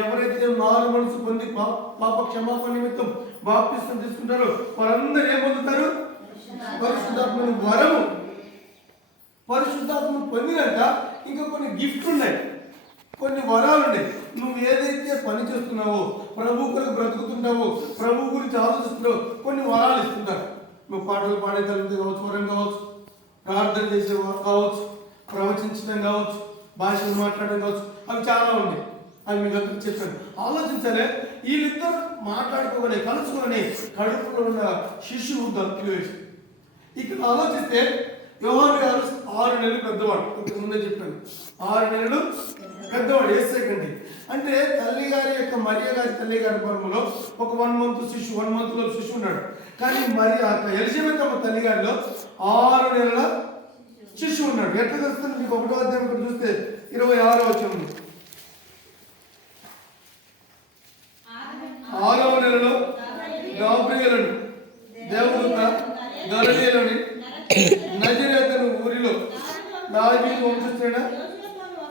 ఎవరైతే మారు మనసు పొంది పాప క్షమాపణ నిమిత్తం బాప్తిష్టం తీసుకుంటారో వారందరూ ఏం పొందుతారు పరిశుద్ధాత్మని వరము. పరిశుద్ధాత్మ పొందినాక ఇంకా కొన్ని గిఫ్ట్ ఉన్నాయి. కొన్ని వరాలు ఉన్నాయి. నువ్వు ఏదైతే పని చేస్తున్నావో ప్రభు కొరకు బ్రతుకుతున్నావో ప్రభు గురించి ఆలోచిస్తున్నావో కొన్ని వరాలు ఇస్తుంటారు. నువ్వు పాటలు పాడే తల్లి కావచ్చు వరం కావచ్చు ప్రార్థన చేసే కావచ్చు ప్రవచించడం కావచ్చు భాషలు మాట్లాడడం కావచ్చు అవి చాలా ఉన్నాయి. అని మీ దగ్గర చెప్పాను ఆలోచించాలి వీళ్ళిద్దరు మాట్లాడుకోగానే కలుసుకోగానే కడుపులో ఉన్న శిశువు దక్కివేసి ఇక్కడ ఆలోచిస్తే యోహాన్ గారు ఆరు నెలలు పెద్దవాడు. ముందే చెప్పాను. ఆరు నెలలు పెద్దవాడు ఏసేకండి అంటే తల్లి గారి యొక్క మరియ గారి తల్లి గారి పరమలో ఒక వన్ మంత్ శిష్యు వన్ మంత్లో ఉన్నాడు. కానీ మరి ఎలిజబెత్ అమ్మ తల్లి గారిలో ఆరు నెలల శిశువు ఉన్నాడు. ఎట్లా తెలుస్తుంది? మీకు ఒకటో అధ్యాయం ఇక్కడ చూస్తే ఇరవై ఆరో వచ్చింది ఆరవ నెలలో గాబ్రియలను దేవదూత గలలీలోని నజరేతను ఊరిలో దావీ వంశస్థుడైన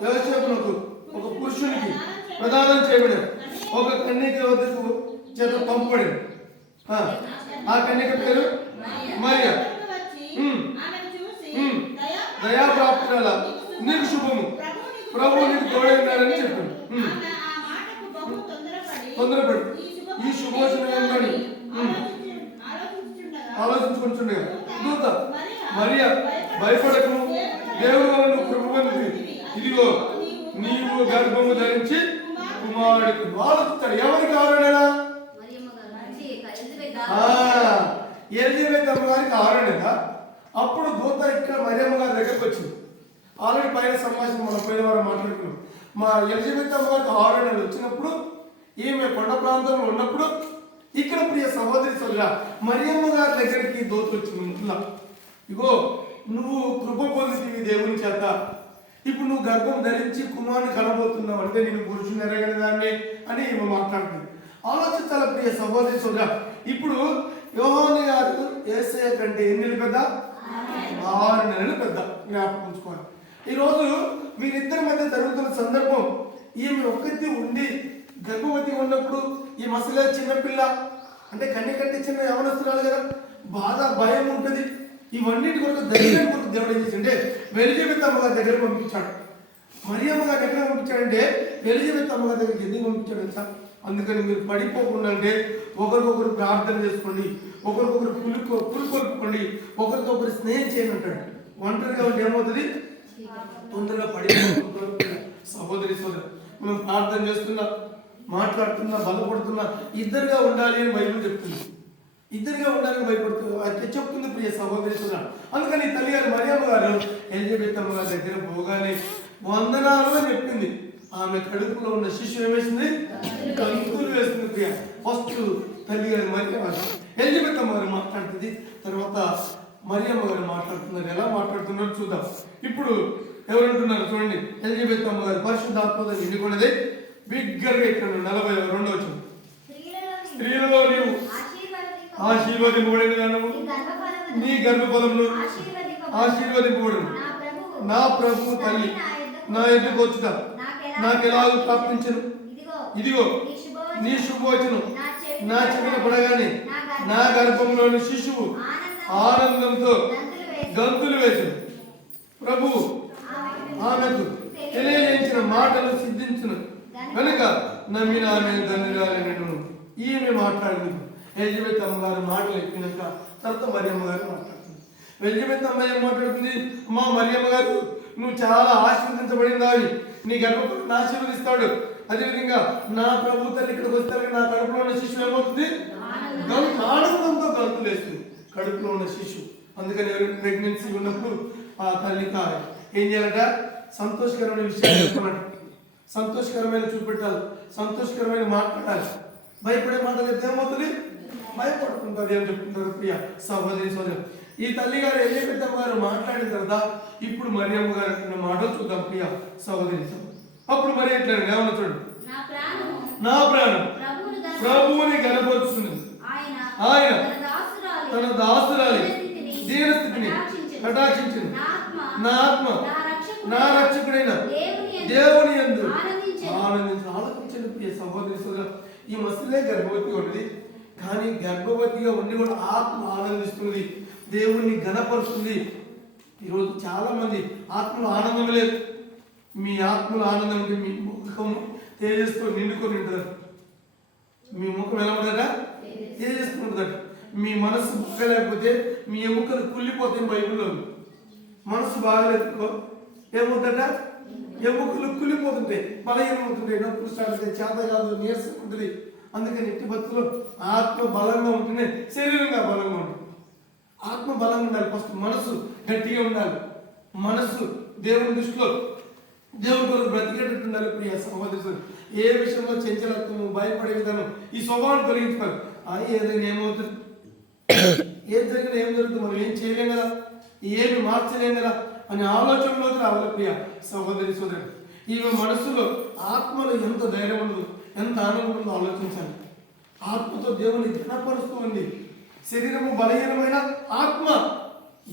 యోసేపునకు ఒక పురుషునికి ప్రదానం చేయబడి ఒక కన్యక వద్దకు చేత పంపబడి ఆ కన్యక పేరు మరియా. దయాప్రాప్తుల దయాప్రాప్తురాల నీకు శుభము. ప్రభు నీకు తోడై చెప్పాడు. ఉమ్. తొందరపడి. ఈ శుభోచనని ఆలోచించుకుంటుండగా. దూత మరియా భయపడకము దేవుడు వలన ఇదిగో నీవు గర్భము ధరించి కుమారుడికి ఆలోచిస్తాడు ఎవరికి ఆరుడేనా ఎలిజబెత్ అమ్మ గారికి ఆరుడేనా అప్పుడు దూత ఇక్కడ మరియమ్మ గారి దగ్గరికి వచ్చింది. ఆల్రెడీ పైన సంభాషణ మనం పోయిన వారు మాట్లాడుకున్నాం. మా ఎలిజబెత్ అమ్మ గారికి ఆరు నెలలు వచ్చినప్పుడు ఈమె కొండ ప్రాంతంలో ఉన్నప్పుడు ఇక్కడ ప్రియ సహోదరి సోదర మరియమ్మ గారి దగ్గరికి దూత ఉంటున్నా ఇగో నువ్వు కృప పొందితివి దేవుని చేత. ఇప్పుడు నువ్వు గర్భం ధరించి కుమారుని కనబోతున్నావు అంటే నేను పురుషుని ఎరగని దాన్ని అని ఈమె మాట్లాడుతుంది. ఆలోచించాల ప్రియ సహోదరి సోదర ఇప్పుడు యోహాని గారు ఏసే కంటే ఎన్ని నెలలు పెద్ద? ఆరు నెలలు పెద్ద జ్ఞాపకం ఉంచుకోవాలి. ఈరోజు వీరిద్దరి మధ్య జరుగుతున్న సందర్భం ఈమె ఒక్కటి ఉండి గర్భవతి ఉన్నప్పుడు ఈ మసలే చిన్నపిల్ల అంటే కన్య కంటే చిన్న యవనస్తురాలు కదా బాధ భయం ఉంటుంది. ఇవన్నిటి కొరకు ధైర్యం కొరకు దేవుడు ఏం చేసిండే వెలిజబెత్ అమ్మగారి దగ్గర పంపించాడు. మరియమ్మ అమ్మగారి దగ్గర పంపించాడంటే ఎలిజబెత్ అమ్మగారి దగ్గరికి ఎందుకు పంపించాడు తెలుసా? అందుకని మీరు పడిపోకుండా అంటే ఒకరికొకరు ప్రార్థన చేసుకోండి ఒకరికొకరు పులుకో పులుకొల్పుకోండి ఒకరికొకరు స్నేహం చేయండి అంటాడు. ఒంటరిగా ఉంటే ఏమవుతుంది? తొందరగా పడిపోకుండా సహోదరి సోదరు మనం ప్రార్థన చేస్తున్నాం. మాట్లాడుతున్నా బలపడుతున్నా ఇద్దరుగా ఉండాలి అని బైబిల్ చెప్తుంది. ఇద్దరుగా ఉండాలని భయపడుతుంది అంటే చెప్తుంది ప్రియ సహోదరి అందుకని తల్లి గారు మరియమ్మ గారు ఎలిజబెత్ అమ్మ గారి దగ్గర పోగానే వందనాలు అని చెప్పింది. ఆమె కడుపులో ఉన్న శిశువు ఏమేసింది? గంతులు వేస్తుంది ప్రియ. ఫస్ట్ తల్లి గారు మరియమ్మ గారు. ఎలిజబెత్ అమ్మ గారు మాట్లాడుతుంది. తర్వాత మరియమ్మ గారు మాట్లాడుతున్నారు. ఎలా మాట్లాడుతున్నారు చూద్దాం. ఇప్పుడు ఎవరంటున్నారు చూడండి. ఎలిజబెత్ అమ్మ గారు పరిశుద్ధాత్మతో నిండుకున్నది. బిగ్గరగా ఇక్కడ నలభై రెండో వచ్చింది స్త్రీలలో నీవు ఆశీర్వదింపబడిన గాను నీ గర్భఫలమును ఆశీర్వదింపబడును నా ప్రభు తల్లి నా ఎదుకు వచ్చుట. నాకు ఎలాగో ప్రాప్తించను. ఇదిగో నీ శుభవచనం. నా చెవిన పడగానే నా గర్భంలోని శిశువు ఆనందంతో గంతులు వేసను ప్రభు ఆమెకు తెలియజేయించిన మాటలు సిద్ధించును. కనుక నమ్మిన ఆమె ధన్యురాలనను ఈమె మాట్లాడింది ఎలిజబెత్ అమ్మగారు మాటలు ఎక్కినాక తర్వాత మరియమ్మ గారు మాట్లాడుతుంది. ఎలిజబెత్ అమ్మ ఏం మాట్లాడుతుంది? అమ్మా మరియమ్మ గారు నువ్వు చాలా ఆశీర్వదించబడిందావి నీ గర్భపుత్రుని ఆశీర్వదిస్తాడు. అదేవిధంగా నా ప్రభు తల్లి ఇక్కడికి వస్తారు నా కడుపులో ఉన్న శిశువు ఏమవుతుంది? ఆనందంతో గంతులు వేస్తుంది కడుపులో ఉన్న శిశువు. అందుకని ఎవరైనా ప్రెగ్నెన్సీ ఉన్నప్పుడు ఆ తల్లి ఏం చేయాలట? సంతోషకరమైన విషయాలు చెప్పాలంట సంతోషకరమైన చూపెట్టాలి సంతోషకరమైన మాట్లాడాలి. భయపడే మాటలు చెప్తే ఏమవుతుంది? భయపడుతుంటుంది అని చెప్తున్నారు ప్రియ సహోదరి సోదరు ఈ తల్లి గారు ఎలిజబెత్ గారు మాట్లాడిన తర్వాత ఇప్పుడు మరియమ్మ గారు అంటున్న మాటలు చూద్దాం ప్రియ సహోదరి అప్పుడు మరి ఎట్లా ఏమన్నా చూడు. నా ప్రాణం. ప్రభువును గనపరుచుతుంది ఆయన తన దాసురాలి తన దాసురాలి దీనస్థితిని. కటాక్షించును నా ఆత్మ నా రక్షకుడైన దేవుని యందు. ఆనందించెను. ఆనందించు ఆలోచించు సహోదరి ఈ మసలే గర్భవతిగా ఉన్నది. కానీ గర్భవతిగా ఉండి కూడా ఆత్మ ఆనందిస్తుంది. దేవుణ్ణి ఘనపరుస్తుంది. ఈరోజు చాలా మంది ఆత్మలో ఆనందం లేదు. మీ ఆత్మలో ఆనందం ఉంటే మీ ముఖము తేజస్తో నిండుకొని ఉంటారు మీ ముఖం ఎలా ఉంటుందట? తేజస్కుంటుందట మీ మనసు బాగలేకపోతే మీ ఎముకలు కుళ్ళిపోతాయి బైబిల్లో. మనసు బాగలేదుకో ఏమవుతుందట? ఎముకలు కులిపోతుంటాయి బలహీనమవుతుంటాయి నొప్పులు స్టార్ట్ చేత కాదు నీరసం ఉంటుంది. అందుకని ఎట్టి భక్తులు ఆత్మ బలంగా ఉంటేనే శరీరంగా బలంగా ఉంటుంది. ఆత్మ బలంగా ఉండాలి. ఫస్ట్ మనసు గట్టిగా ఉండాలి. మనసు దేవుని దృష్టిలో దేవుని కొరకు బ్రతికేటట్టు ఉండాలి. ప్రియ సహోదరు ఏ విషయంలో చెంచలత్వము భయపడే విధానం ఈ స్వభావాన్ని తొలగించుకోవాలి. అది ఏదైనా ఏమవుతుంది? ఏం జరిగినా ఏం జరుగుతుంది? మనం ఏం చేయలేం కదా? ఏమి మార్చలేం కదా? అనే ఆలోచనలోకి రావాలి ప్రియ సహోదరి సోదరు ఈమె మనసులో ఆత్మలో ఎంత ధైర్యం ఉండదు ఎంత ఆనందం ఉందో ఆలోచించాలి. ఆత్మతో దేవుని ఘనపరుస్తూ ఉంది శరీరము బలహీనమైన ఆత్మ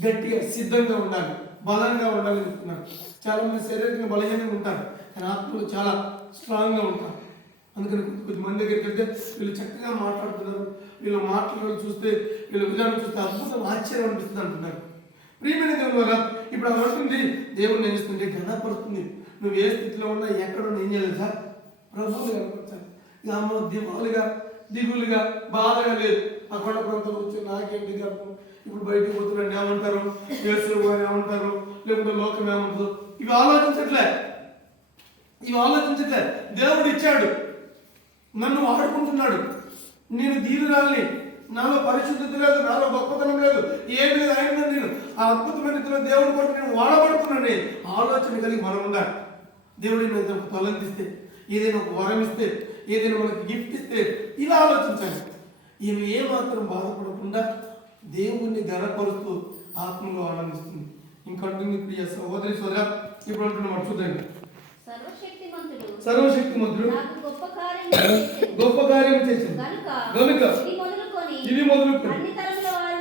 గట్టిగా సిద్ధంగా ఉండాలి బలంగా ఉండాలి చెప్తున్నారు. చాలా మంది శరీరంగా బలహీనంగా ఉంటారు కానీ ఆత్మలు చాలా స్ట్రాంగ్గా ఉంటారు. అందుకని కొద్ది మంది దగ్గరికి వెళ్తే వీళ్ళు చక్కగా మాట్లాడుతున్నారు. వీళ్ళు మాట్లాడాలి చూస్తే వీళ్ళ విధానం చూస్తే అద్భుతం ఆశ్చర్యం అనిపిస్తుంది అంటున్నారు. ప్రియమైన దేవుని ఇప్పుడు అవి అంటుంది దేవుడు నేను ఇస్తుంటే ఘనపరుస్తుంది నువ్వు ఏ స్థితిలో ఉన్నా ఎక్కడ నేను ఏం సార్. ప్రభువులు కనపరచాలి ఇక అమ్మ దివాలుగా దిగులుగా బాధగా లేదు. ఆ కొండ ప్రాంతంలో వచ్చి నాకేంటి గర్భం ఇప్పుడు బయటకు పోతున్నాడు ఏమంటారు? యేసు ఏమంటారు? లేకుంటే లోకం ఏమంటారు ఇవి ఆలోచించట్లే. ఇవి ఆలోచించట్లే. దేవుడు ఇచ్చాడు. నన్ను వాడుకుంటున్నాడు. నేను దీనురాల్ని. నాలో పరిశుద్ధత లేదు నాలో గొప్పతనం లేదు. ఏమి లేదు ఆయన నేను ఆ అద్భుతమైన రీతిలో దేవుడి కొరకు నేను వాడబడుతున్నాను. ఆలోచన కలిగి మనం ఉండాలి. దేవుడు ఏదైనా ఒక తలంతిస్తే ఏదైనా ఒక వరం ఇస్తే ఏదైనా మనకి గిఫ్ట్ ఇస్తే ఇలా ఆలోచించాలి. ఈమె ఏ మాత్రం బాధపడకుండా దేవుణ్ణి ఘనపరుస్తూ ఆత్మలో ఆనందిస్తుంది. ఇంకంటుంది ప్రియ సహోదరి సోదర ఇప్పుడు అంటున్నాం చూద్దాం. సర్వశక్తిమంతుడు గొప్ప కార్యం చేసింది. గనుక గనుక ఇది మొదలుకొని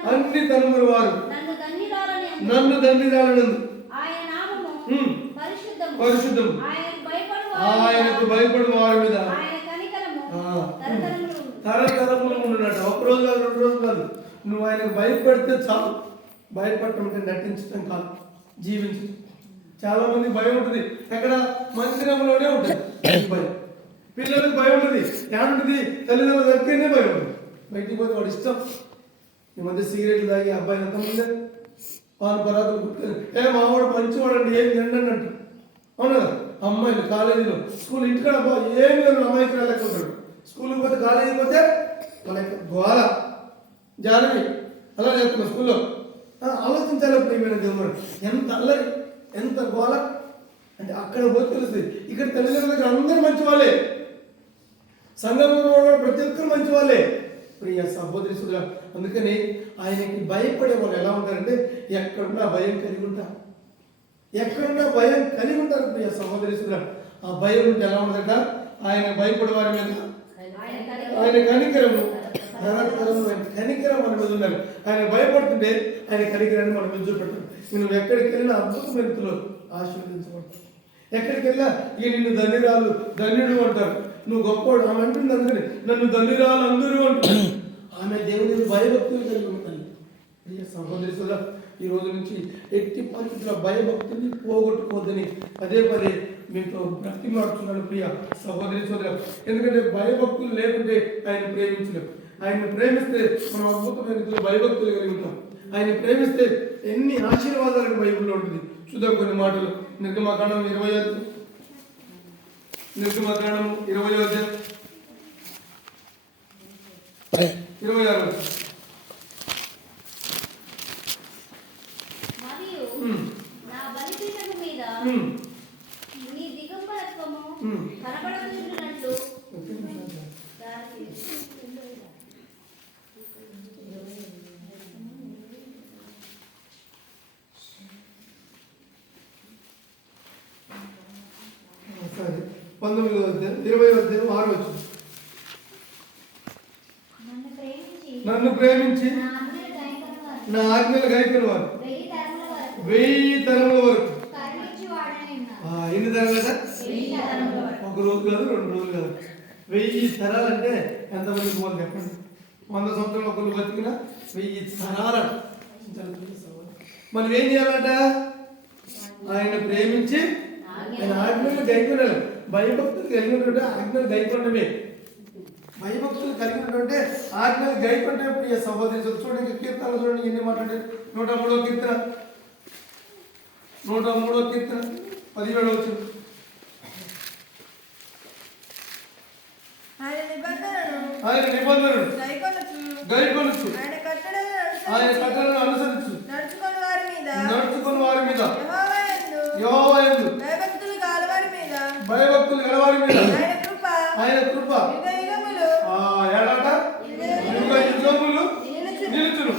అన్ని తరముల వారు నన్ను. పరిశుద్ధము. పరిశుద్ధము. ఆయనకు భయపడు వారి మీద. తరతరములు ఉన్నట్టు ఒక రోజు కాదు రెండు రోజులు కాదు. నువ్వు ఆయనకు భయపడితే చాలు. భయపడటం అంటే నటించడం కాదు. జీవించడం చాలా మంది భయం ఉంటుంది. ఎక్కడ? మందిరంలోనే ఉంటుంది. భయం. పిల్లలకు భయం ఉంటుంది. ఏముంటుంది? తల్లిదండ్రుల దగ్గరనే భయం ఉంటుంది. బయటికి పోతే వాడు ఇష్టం. ఈ మధ్య సిగరెట్లు తాగి అబ్బాయి ఎంత ముందే పాలు పరాకులు కుట్టుకొని ఏ మావాడు మంచివాడండి ఏం తినండి అంట అవునా? అమ్మాయిలు కాలేజీలో స్కూల్ ఇంటికాడ పో ఏమి అమ్మాయికి వెళ్ళకుంటాడు స్కూల్కి పోతే కాలేజీకి పోతే మనకి యొక్క గోల జానవి అలా చెప్తున్నా స్కూల్లో. ఆలోచించాలి ప్రియమైన దేవుడు. ఎంత అల్లరి ఎంత గోల అంటే అక్కడ పోతే తెలుస్తుంది. ఇక్కడ తల్లిదండ్రుల దగ్గర అందరూ మంచి వాళ్ళే సంఘంలో ప్రతి ఒక్కరు మంచి వాళ్ళే ప్రియ సహోదరి సుధుల అందుకని ఆయనకి భయపడే వాళ్ళు ఎలా ఉంటారంటే ఎక్కడున్నా భయం కలిగి ఉంటారు ఎక్కడున్నా భయం కలిగి ఉంటారు ప్రియ సహోదరి ఆ భయం ఉంటే ఎలా ఉంటుందంట? ఆయన భయపడే వారి మీద ఆయన కనికరము కనికరం మన మీద ఉండాలి. ఆయన భయపడుతుంటే ఆయన కనికరాన్ని మనం మీద నువ్వు ఎక్కడికి వెళ్ళినా అద్భుతమైన రీతిలో ఆశీర్వదించబడతావు ఎక్కడికి వెళ్ళా ఇక నిన్ను ధనిరాలు ధన్యుడు అంటారు. నువ్వు గొప్పవాడు ఆమె అంటుంది అందుకని నన్ను ధనిరాలు అందరూ అంటారు. ఆమె దేవుని భయభక్తులు కలిగి ఉంటాను ప్రియ సహోదరుల ఈ రోజు నుంచి ఎట్టి పరిస్థితుల భయభక్తుల్ని పోగొట్టుకోవద్దని పదే పదే మీతో భక్తి మారుతున్నాడు ప్రియ సహోదరి సోదరు ఎందుకంటే భయభక్తులు లేకుంటే ఆయన ప్రేమించలేం. ఆయన ప్రేమిస్తే మనం అద్భుతమైన భయభక్తులు కలిగి ఉంటాం. ఆయన ప్రేమిస్తే ఎన్ని ఆశీర్వాదాలకు బైబిల్లో ఉంటుంది. చూద్దాం కొన్ని మాటలు. నిర్గమకాండం ఇరవై ఐదు. నిర్గమకాండం ఇరవై అధ్యాయం ఇరవై ఆరు మరియు ఉమ్. నా బలిపీఠము మీద ఉమ్. నీ దిగంబరత్వము ఉమ్. కనబడకుంటున్నట్లు దానికి సరే పంతొమ్మిదో అధ్యాయం ఇరవై అధ్యాయం ఆరు వచ్చింది నన్ను ప్రేమించి నన్ను ప్రేమించి నా ఆజ్ఞలు గాయకునివారు నా ఆజ్ఞలు గైపిన వారు వెయ్యి తరముల వరకు వెయ్యి తరముల వరకు కరుణించి వాడనే ఉన్నారు ఆ, ఎన్ని తరముల వరకు ఒక రోజు కాదు రెండు రోజులు కాదు. వెయ్యి తరాలంటే ఎంతమంది పోవాలి చెప్పండి? వంద సంవత్సరాలు ఒకళ్ళు బతికినా వెయ్యి తరాలంట. మనం ఏం చేయాలంట? ఆయన ప్రేమించి ఆయన ఆజ్ఞలు గైకొనాలి భయభక్తులు కలిగి ఉంటుంటే ఆజ్ఞలు గైకొనడమే భయభక్తులు కలిగి ఉంటుంటే ఆజ్ఞలు గైకొంటే ప్రియ సహోదరి చూడండి కీర్తనలు చూడండి ఎన్ని మాట్లాడారు? నూట మూడో కీర్తన. నూట మూడో కీర్తన. పదిహేడు వచ్చింది. ఆయన నిబంధనను గైకొనొచ్చు. ఆయన కట్టడలను అనుసరించి. నడుచుకొని వారి మీద. యెహోవా యందు భయభక్తులు గలవారి మీద భయభక్తులు గలవారి మీద ఆయన కృప ఆయన కృప యుగ యుగములు ఆ ఏడాట యుగ యుగములు నిలుచును. నిలుచును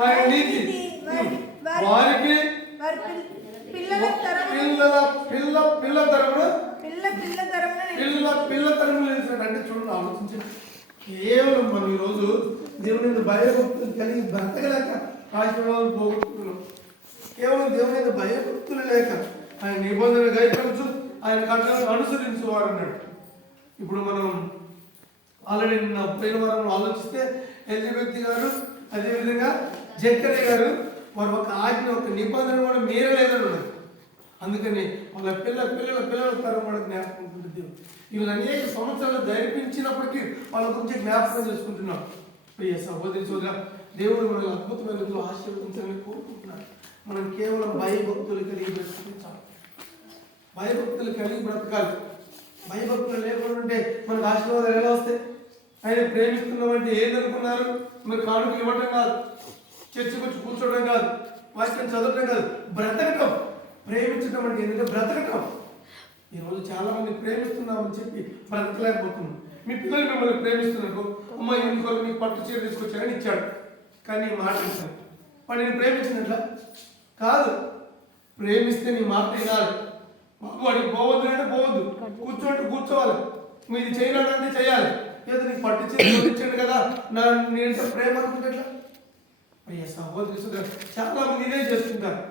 ఆయన నీతి వారి వారి వారికి వారి పిల్- పిల్లల తరమును పిల్లల పిల్ల పిల్ల తరమున పిల్ల పిల్ల తరమున పిల్ల పిల్ల తరమున నిలిచినట్టు అంటే చూడండి ఆలోచించండి కేవలం మనం ఈరోజు దేవుని మీద భయభక్తులు కలిగి బ్రతకలేక ఆశీర్వాదాలు పోగొట్టుకున్నాం కేవలం దేవుని మీద భయభక్తులు లేక ఆయన నిబంధన గైపరచు ఆయన కట్టలను అనుసరించు వారు అన్నాడు ఇప్పుడు మనం ఆల్రెడీ నిన్న పోయిన వారంలో ఆలోచిస్తే ఎలిజబెత్ గారు అదేవిధంగా జక్కరే గారు వారు ఒక ఆజ్ఞ ఒక నిబంధన కూడా మీరలేదని ఉన్నది అందుకని వాళ్ళ పిల్ల పిల్లల పిల్లల తరం కూడా జ్ఞాపకం ఉంటుంది. వీళ్ళు అనేక సంవత్సరాలు జరిపించినప్పటికీ వాళ్ళ గురించి జ్ఞాపకం చేసుకుంటున్నాం. ప్రియ సహోదరి సోదర దేవుడు మనల్ని అద్భుతమైన రీతిలో ఆశీర్వదించాలని కోరుకుంటున్నాడు. మనం కేవలం భయభక్తులు కలిగి బ్రతికించాలి భయభక్తులు కలిగి బ్రతకాలి. భయభక్తులు లేకుండా ఉంటే మనకు ఆశీర్వాదాలు ఎలా వస్తాయి? ఆయన ప్రేమిస్తున్నామంటే ఏదనుకున్నారు మరి కానుక ఇవ్వటం కాదు. చర్చకు వచ్చి కూర్చోవడం కాదు. వాక్యం చదవటం కాదు. బ్రతకటం. ప్రేమించడం అంటే ఏంటంటే బ్రతకటం. ఈరోజు చాలా మంది ప్రేమిస్తున్నామని చెప్పి బ్రతకలేకపోతున్నాం మీ పిల్లలు మిమ్మల్ని ప్రేమిస్తున్నారు. అమ్మ ఇందుకోలు మీకు పట్టు చీర తీసుకొచ్చారని ఇచ్చాడు. కానీ నీ మాట ఇచ్చాడు వాడు నేను ప్రేమించినట్లా? కాదు. ప్రేమిస్తే నీ మాట వినాలి. వాడికి పోవద్దు అంటే పోవద్దు. కూర్చోంటే కూర్చోవాలి. మీది చేయాలంటే చేయాలి. ఏదో నీకు పట్టు కదా నా నేను ప్రేమ అనుకుంటే అయ్యా సహోదరి చాలా మంది ఇదే చేస్తుంటారు.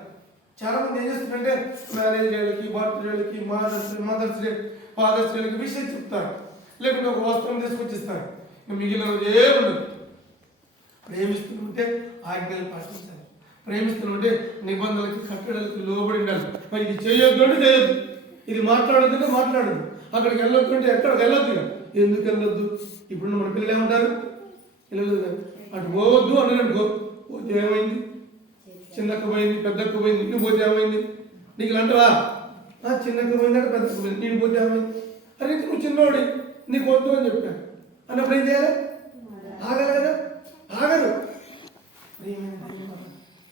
చాలా మంది ఏం చేస్తుంటే మ్యారేజ్ డేలకి బర్త్డేలకి మదర్స్ మదర్స్ డే ఫాదర్స్ డేలకి విషయం చెప్తారు. లేకుంటే ఒక వస్త్రం తీసుకొచ్చిస్తారు. మిగిలిన రోజు ఏముండదు ప్రేమిస్తుంటే ఆజ్ఞలు పాటించాలి ప్రేమిస్తుంటే నిబంధనలకి కట్టడలకి లోబడి ఉండాలి. మరి ఇది చేయొద్దు చేయొద్దు. ఇది మాట్లాడొద్దు మాట్లాడదు అక్కడికి వెళ్ళొద్దు అంటే ఎక్కడికి వెళ్ళొద్దు ఎందుకు వెళ్ళొద్దు ఇప్పుడు మన పిల్లలు ఏమంటారు? వెళ్ళదు అటు పోవద్దు అన్నాడు అనుకో పోతే ఏమైంది? చిన్నక్క పోయింది పెద్దక్క పోయింది నువ్వు పోతే ఏమైంది? నీకు అంటవా అంటావా ఆ, చిన్నకు పోయిందంటే పెద్దకు పోయింది నేను పోతే ఏమైంది? అరే నువ్వు చిన్నోడి నీకు వద్దు అని చెప్పాను అన్నప్పుడు ఏం చేయాలి? ఆగరు కదా? ఆగరు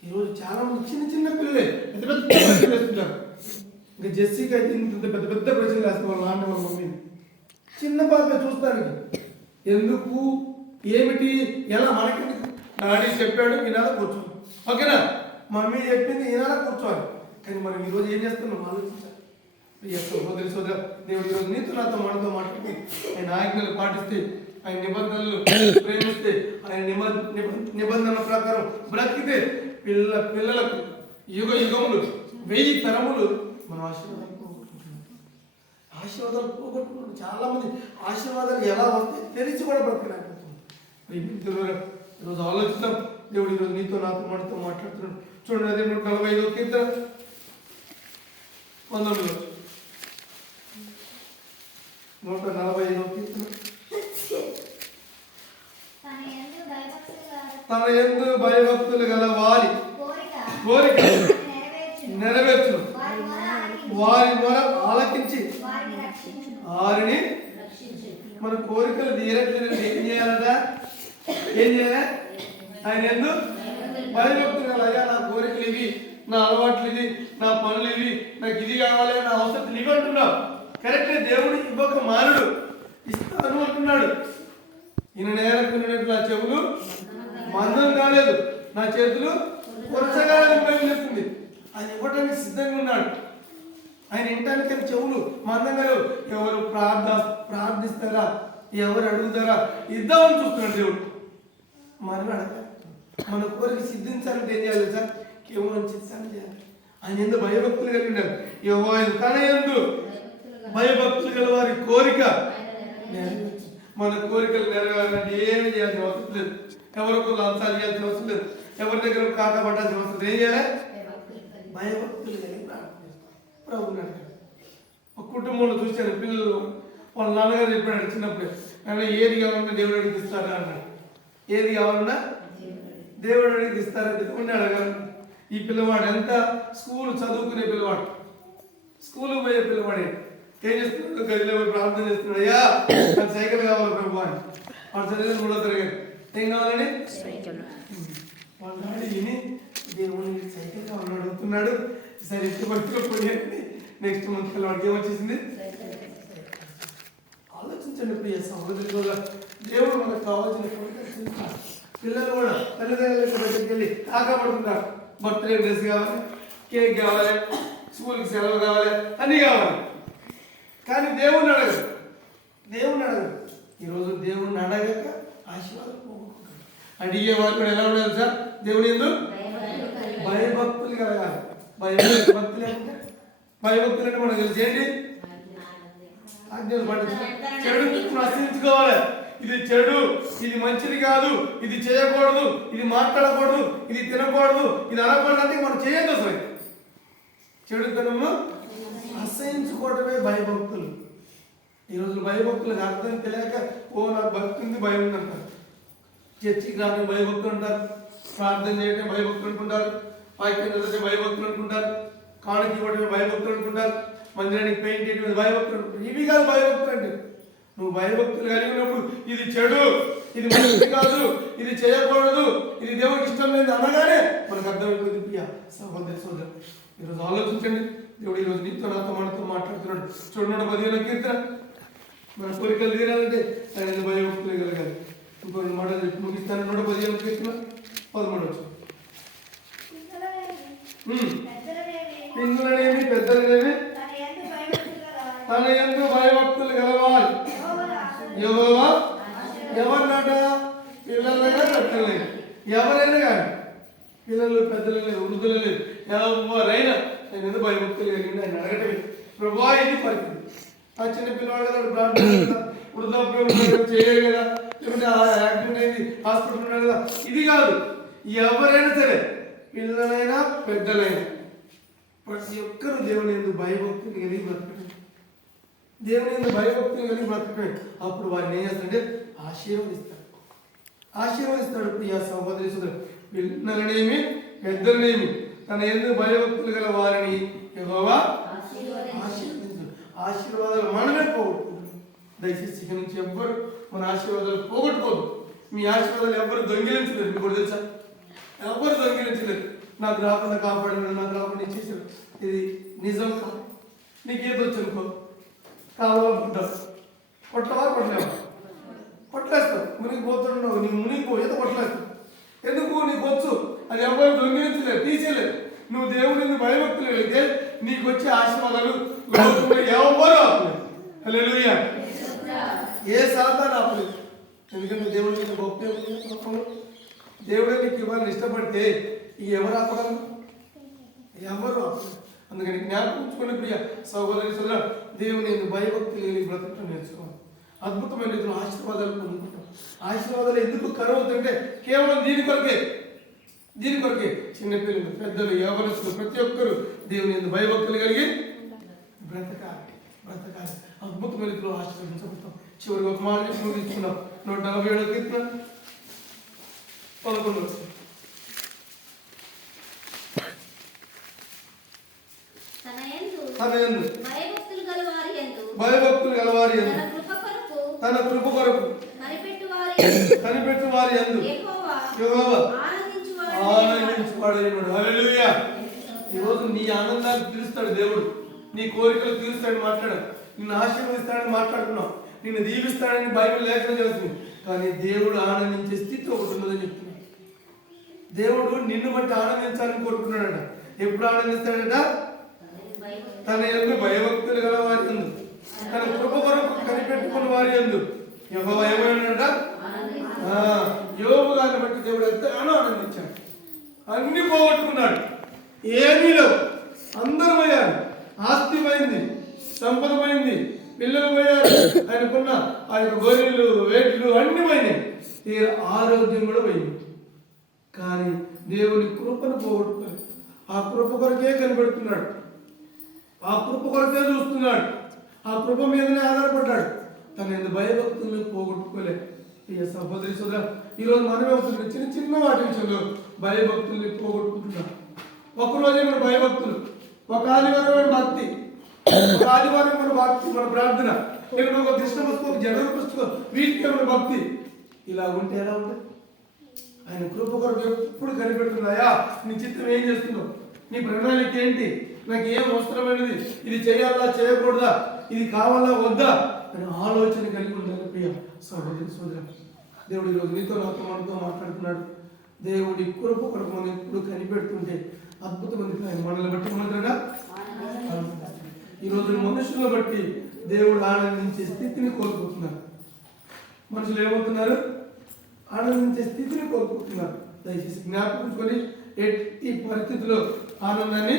ఈరోజు చాలా మంది చిన్న చిన్న పిల్లలే పెద్ద పెద్ద ప్రశ్నలు వేస్తున్నారు ఇంకా జెస్సీకి అయితే ఇంత పెద్ద పెద్ద ప్రశ్నలు వేస్తారు వాళ్ళ నాన్న వాళ్ళ మమ్మీని. చిన్న పాప చూస్తానికి ఎందుకు? ఏమిటి? ఎలా? మనకి డాడీ చెప్పాడు ఈనాడ కూర్చోండి ఓకేనా? మమ్మీ చెప్పింది ఈనాడ కూర్చోవాలి. కానీ మనం ఈరోజు ఏం చేస్తున్నాం? ఆలోచించాలి. ప్రియ సహోదరి సోదర దేవుడు ఈరోజు నీతో నాతో మనతో మాట్లాడి ఆయన ఆజ్ఞలు పాటిస్తే ఆయన నిబంధనలు ప్రేమిస్తే ఆయన నిబంధన ప్రకారం బ్రతికితే పిల్ల పిల్లలకు యుగ యుగములు వెయ్యి తరములు మన ఆశీర్వాదం. ఆశీర్వాదాలు పోగొట్టుకుంటున్నాం చాలా మంది ఆశీర్వాదాలు ఎలా వస్తాయి తెలిసి కూడా బ్రతకలేకపోతుంది మరి ఈరోజు ఆలోచిద్దాం. దేవుడు ఈరోజు నీతో నాతో మనతో మాట్లాడుతున్నాడు. చూడండి అదే నలభై ఐదో కీర్తన. పంతొమ్మిది. నూట నలభై ఐదో కీర్తన. తన ఎందు భయభక్తులు గల వారి కోరిక. నెరవేర్చును. వారి మొర ఆలకించును. వారి మొర ఆలకించి ఆరుని మన కోరికలు తీరట్లేదు. ఏం చేయాలట ఏం చేయాలి? ఆయన ఎందు భయభక్తులు అయ్యా నా కోరికలు ఇవి నా అలవాట్లు ఇవి నా పనులు ఇవి నాకు ఇది కావాలి నా అవసరం ఇవి అంటున్నావు. కరెక్టే దేవుడు ఇవ్వక మానుడు. ఇస్తాను అంటున్నాడు. ఈయన నేరకున్నట్టు నా చెవులు మందం కాలేదు. నా చేతులు కొరచగా అది ఇవ్వడానికి సిద్ధంగా ఉన్నాడు. ఆయన వినటానికి చెవులు మందంగా ఎవరు ప్రార్థ ప్రార్థిస్తారా? ఎవరు అడుగుతారా? ఇద్దామని చూస్తున్నాడు దేవుడు. మనం అడగాలి. మన కోరిక సిద్ధించాలంటే ఏం చేయాలి సార్ కేవలం చిత్తాన్ని చేయాలి. ఆయన ఎందుకు భయభక్తులు కలిగి ఉన్నారు ఎవరు తన ఎందు భయభక్తులు గల వారి కోరిక మన కోరికలు నెరవేరాలంటే ఏమి చేయాల్సిన అవసరం లేదు. ఎవరికి లంచాలు చేయాల్సిన అవసరం లేదు. ఎవరి దగ్గర కాకపడాల్సిన అవసరం ఏం చేయాలి? భయభక్తులు కలిగి ప్రార్థన చేస్తాం ప్రభు ఉన్నాడు ఒక కుటుంబంలో చూశాను పిల్లలు వాళ్ళ నాన్నగారు చెప్పాడు చిన్నప్పుడు నాన్న ఏది కావాలన్నా దేవుడు అడిగి ఇస్తారా అన్నాడు. ఏది కావాలన్నా దేవుడు అడిగి ఇస్తారంటే దేవుడిని అడగాలి. ఈ పిల్లవాడు ఎంత స్కూల్ చదువుకునే పిల్లవాడు స్కూల్ పోయే పిల్లవాడే. ఏం చేస్తున్నాడు? గదిలో ప్రార్థన చేస్తున్నాడు. అయ్యా నాకు సైకిల్ కావాలి ప్రభు అని. వాడు చదివిన మూడో తరగతి. ఏం కావాలని వాళ్ళ డాడీ విని దేవుని సైకిల్ కావాలని అడుగుతున్నాడు. సరే ఎత్తు పట్టుకోపోయి నెక్స్ట్ మంత్ పిల్లవాడికి ఏమొచ్చేసింది ఆలోచించండి ప్రియ సహోదరి కూడా దేవుడు మనకు కావాల్సిన. పిల్లలు కూడా తల్లిదండ్రుల దగ్గరికి వెళ్ళి తాకబడుతున్నారు. బర్త్డే డ్రెస్ కావాలి కేక్ కావాలి స్కూల్కి సెలవు కావాలి అన్నీ కావాలి. కానీ దేవుణ్ణి అడగదు. దేవుణ్ణి అడగదు. ఈరోజు దేవుణ్ణి అడగక ఆశీర్వాదం పోగొట్టుకుంటాడు. అంటే ఈ వాళ్ళు కూడా ఎలా ఉండాలి సార్? దేవుని ఎందుకు భయభక్తులు కలగాలి. భయభక్తులు భక్తులు ఏమంటే భయభక్తులు అంటే మనకు తెలిసి ఏంటి? ఆజ్ఞలు చెడు ప్రశ్నించుకోవాలి ఇది చెడు ఇది మంచిది కాదు ఇది చేయకూడదు ఇది మాట్లాడకూడదు ఇది తినకూడదు ఇది అనకూడదు అంటే మనం చేయొద్దు అసలు. చెడుతనము అసహించుకోవటమే భయభక్తులు. ఈ రోజు భయభక్తులకు అర్థం తెలియక ఓ నాకు భక్తి ఉంది భయం ఉంది అంటారు. చర్చికి రావడం భయభక్తులు అంటారు ప్రార్థన చేయటం భయభక్తులు అనుకుంటారు వాక్యం భయభక్తులు అనుకుంటారు. కానుక ఇవ్వడం భయభక్తులు అనుకుంటారు. మందిరానికి పెయింట్ చేయడం భయభక్తులు అనుకుంటారు. ఇవి కాదు భయభక్తులు అంటే. నువ్వు భయభక్తులు కలిగి ఉన్నప్పుడు ఇది చెడు ఇది మంచిది కాదు ఇది చేయకూడదు ఇది దేవుడికి ఇష్టం లేదు అనగానే మనకు అర్థమైపోయింది ప్రియ సహోదరి సోదరు. ఈరోజు ఆలోచించండి. దేవుడు ఈరోజు నీతో నాతో మనతో మాట్లాడుతున్నాడు. చూడండి పదిహేను కీర్తన. మన కోరికలు తీరాలంటే ఆయన భయభక్తులు కలగాలి. ఇంకో రెండు మాటలు చెప్పి ముగిస్తాను. నూట పదిహేను కీర్తన. పదమూడు వచ్చింది పిల్లలనేమి పెద్దలనేమి? తన ఎందు భయభక్తులు కలవాలి యెహోవా. ఎవరినట పిల్లలైనా పెద్దలైనా ఎవరైనా కానీ. పిల్లలు పెద్దలు లేదు వృద్ధులు లేదు ఎవరైనా నేను ఎందుకు భయభక్తులు కలిగింది ఆయన అడగటమే. ప్రభా ఇది పరిస్థితి. ఆ చిన్న పిల్లవాడు కదా ప్రార్థన. వృద్ధాప్యం చేయలేదు కదా యాక్సిడెంట్ అయింది హాస్పిటల్ ఉన్నాడు కదా. ఇది కాదు. ఎవరైనా సరే పిల్లలైనా పెద్దలైనా. ప్రతి ఒక్కరూ దేవుని ఎందుకు భయభక్తిని కలిగి బ్రతకడం దేవుని ఎందుకు భయభక్తిని కలిగి బ్రతకడం అప్పుడు వారిని ఏం చేస్తాడంటే ఆశీర్వదిస్తాడు. ఆశీర్వదిస్తాడు ప్రియా సహోదరి సోదరు. పిల్లలనేమి పెద్దలనేమి. తన ఎందుకు భయభక్తులు గల వారిని యెహోవా ఆశీర్వదించును. ఆశీర్వాదాలు మనమే పోగొట్టుకుంటాం. దయచేసి ఇక నుంచి ఎవ్వరు మన ఆశీర్వాదాలు పోగొట్టుకోదు మీ ఆశీర్వాదాలు ఎవ్వరు దొంగిలించలేదు మీకు తెలుసా? ఎవ్వరు దొంగిలించలేరు నాకు రాకుండా కాపాడినాడు నాకు రాకుండా ఇచ్చేసాడు ఇది నిజం కాదు. నీకు ఏదో వచ్చు అనుకో కావాలనుకుంటావు కొట్టవా కొట్టలేవా? కొట్టలేస్తావు మునిగి పోతున్నావు. నీ మునిగిపో ఏదో కొట్టలేస్తావు. ఎందుకు? నీకు వచ్చు. అది ఎవరు దొంగిలించలేదు తీసేయలేదు. నువ్వు దేవుడిని భయభక్తులు వెళితే నీకు వచ్చే ఆశీర్వాదాలు లోకంలో ఎవరు ఆపలేదు. హల్లెలూయా. ఏ సాధన ఆపలేదు. ఎందుకంటే దేవుడి గొప్ప దేవుడే నీకు ఇవ్వాలని ఇష్టపడితే ఇక ఎవరు ఆపగలరు? ఎవరు అందుకని జ్ఞాపకం ఉంచుకునే ప్రియ సహోదరి సోదర దేవుని భయభక్తి భయభక్తులు బ్రతకటం నేర్చుకోవాలి. అద్భుతమైన రీతిలో ఆశీర్వాదాలు పొందుకుంటాం. ఆశీర్వాదాలు ఎందుకు కరవుతుంటే కేవలం దీని కొరకే దీని కొరకే చిన్నపిల్లలు పెద్దలు యవనస్తులు ప్రతి ఒక్కరు దేవుని ఎందుకు భయభక్తులు కలిగి బ్రతకాలి బ్రతకాలి. అద్భుతమైన రీతిలో ఆశీర్వదించబడతాం. చివరికి ఒక మాట చెప్పి ముగించుకున్నాం నూట నలభై ఏడు కీర్తన. పదకొండు భయభక్తులు గలవారి తన కృప కొరకు తన కృప కొరకు కనిపెట్టు వారి హల్లెలూయా. ఈరోజు నీ ఆనందాన్ని తీరుస్తాడు దేవుడు. నీ కోరికలు తీరుస్తాడని మాట్లాడాడు. నిన్ను ఆశీర్వదిస్తాడని మాట్లాడుతున్నావు నిన్ను దీవిస్తాడని బైబిల్ లేఖనం చేస్తుంది కానీ దేవుడు ఆనందించే స్థితి ఒకటి ఉన్నదని దేవుడు నిన్ను బట్టి ఆనందించాలని కోరుకున్నాడట. ఎప్పుడు ఆనందిస్తాడట? తన ఎందు భయభక్తులు గల వారి ఎందు. తన కృప కొరకు కనిపెట్టుకున్న వారి ఎందు. యెహోవా భయమైనట ఆ, గారిని బట్టి దేవుడు ఎంతగానో ఆనందించాడు. అన్ని పోగొట్టుకున్నాడు. ఏమీ లేవు. అందరూ పోయారు. ఆస్తి పోయింది. సంపద పోయింది. పిల్లలు పోయారు. ఆయనకున్న ఆ యొక్క గొర్రెలు వేట్లు అన్ని పోయినాయి. ఈ ఆరోగ్యం కూడా పోయింది. కానీ దేవుని కృపను పోగొట్టుకోలేదు ఆ కృప కొరకే కనిపెడుతున్నాడు ఆ కృప కొరకే చూస్తున్నాడు. ఆ కృప మీదనే ఆధారపడ్డాడు. తన ఎందుకు భయభక్తుల్ని పోగొట్టుకోలే. ప్రియ సహోదరి సోదర ఈరోజు మనమే వస్తుంది చిన్న చిన్న వాటి విషయంలో భయభక్తుల్ని పోగొట్టుకుంటున్నాం. ఒకరోజే మన భయభక్తులు. ఒక ఆదివారం మన భక్తి. ఒక ఆదివారం మన భక్తి మన ప్రార్థన. ఇక్కడ ఒక కృష్ణ పుస్తకం ఒక జనరల్ పుస్తకం. వీటికి మన భక్తి. ఇలా ఉంటే ఎలా ఉంటుంది? ఆయన కృప కొరకు ఎప్పుడు కనిపెడుతున్నాయా? నీ చిత్తం ఏం చేస్తున్నావు నీ ప్రణాళిక ఏంటి? నాకు ఏం అవసరమైనది? ఇది చేయాలా చేయకూడదా? ఇది కావాలా వద్దా? అని ఆలోచన కలిగి ఉండాలి ప్రియ సహోదరి సోదర. దేవుడు ఈరోజు నీతో నాతో మనతో మాట్లాడుతున్నాడు. దేవుడి కృప కొరకు మనం ఎప్పుడు కనిపెడుతుంటే అద్భుతమైన మనల్ని బట్టి మనగా ఈరోజు మనుషులను బట్టి దేవుడు ఆనందించే స్థితిని కోల్పోతున్నారు. మనుషులు ఏమవుతున్నారు? ఆనందించే స్థితిని కోరుకుంటున్నారు దయచేసి జ్ఞాపకం ఎట్టి పరిస్థితిలో ఆనందాన్ని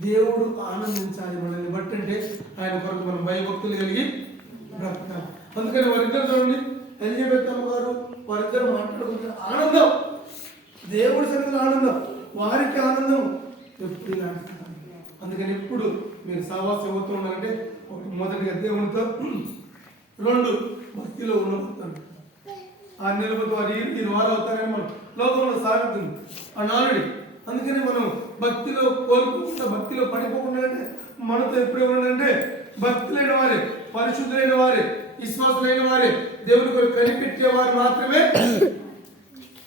దేవుడు ఆనందించాలి మనల్ని బట్టి అంటే ఆయన కొరకు మనం భయభక్తులు కలిగి బ్రతకాలి. అందుకని వారిద్దరు చూడండి ఎలిజబెత్ అమ్మ గారు వారిద్దరు మాట్లాడుకుంటారు ఆనందం. దేవుడి సన్నిధిలో ఆనందం. వారికి ఆనందం ఎప్పుడు ఇలాంటి అందుకని ఎప్పుడు మీరు సావాసం అవుతూ ఉన్నారంటే ఒకటి మొదటిగా దేవునితో రెండు భక్తిలో ఉండబోతాడు ఆ నిలబడి వారు ఈ- వారు అవుతారని మనం లోకంలో సాగుతుంది. ఆ నాలుడి అందుకని మనం భక్తిలో కోల్పోకుండా భక్తిలో పడిపోకుండా అంటే మనతో ఎప్పుడే ఉండంటే భక్తి లేని వారే పరిశుద్ధులైన వారే విశ్వాసులైన వారే దేవుని కొరకు కనిపెట్టే వారు మాత్రమే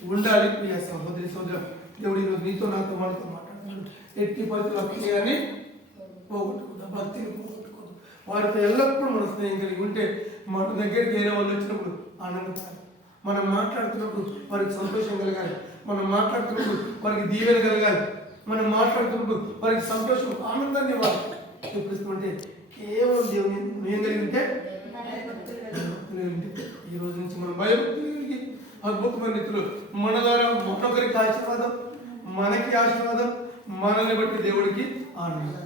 ఉండాలి. ప్రియ సహోదరి సోదరు దేవుడు ఈరోజు నీతో నాతో మనతో మాట్లాడుతున్నాడు. ఎట్టి పరిస్థితులు అభినయాన్ని పోగొట్టుకుంటా. భక్తిని పోగొట్టుకోదు వారితో ఎల్లప్పుడూ మన స్నేహం కలిగి ఉంటే మన దగ్గరికి వేరే వాళ్ళు వచ్చినప్పుడు ఆనందించాలి మనం మాట్లాడుతున్నప్పుడు వారికి సంతోషం కలగాలి. మనం మాట్లాడుతున్నప్పుడు వారికి దీవెన కలగాలి. మనం మాట్లాడుతున్నప్పుడు వారికి సంతోషం ఆనందాన్ని ఇవ్వాలి. చూపిస్తుంటే కేవలం దేవుని ఏం కలిగి ఉంటే ఈ రోజు నుంచి మనం భయభక్తులు అద్భుతమైన రీతిలో మన ద్వారా మరొకరికి ఆశీర్వాదం మనకి ఆశీర్వాదం మనల్ని బట్టి దేవుడికి ఆనందం.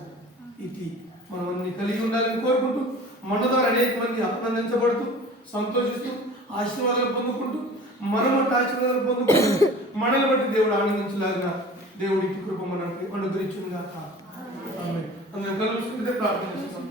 ఇది మనం అన్ని కలిగి ఉండాలని కోరుకుంటూ మన ద్వారా అనేక మంది అభినందించబడుతూ సంతోషిస్తూ ఆశీర్వాదాలు పొందుకుంటూ మనం అటు ఆశీర్వాదాలు పొందుకుంటూ మనల్ని బట్టి దేవుడు ఆనందించలాగా దేవుడికి కృప మనకు అనుగ్రహించుగాక అందరం కలుసుకుంటే ప్రార్థన చేస్తాం.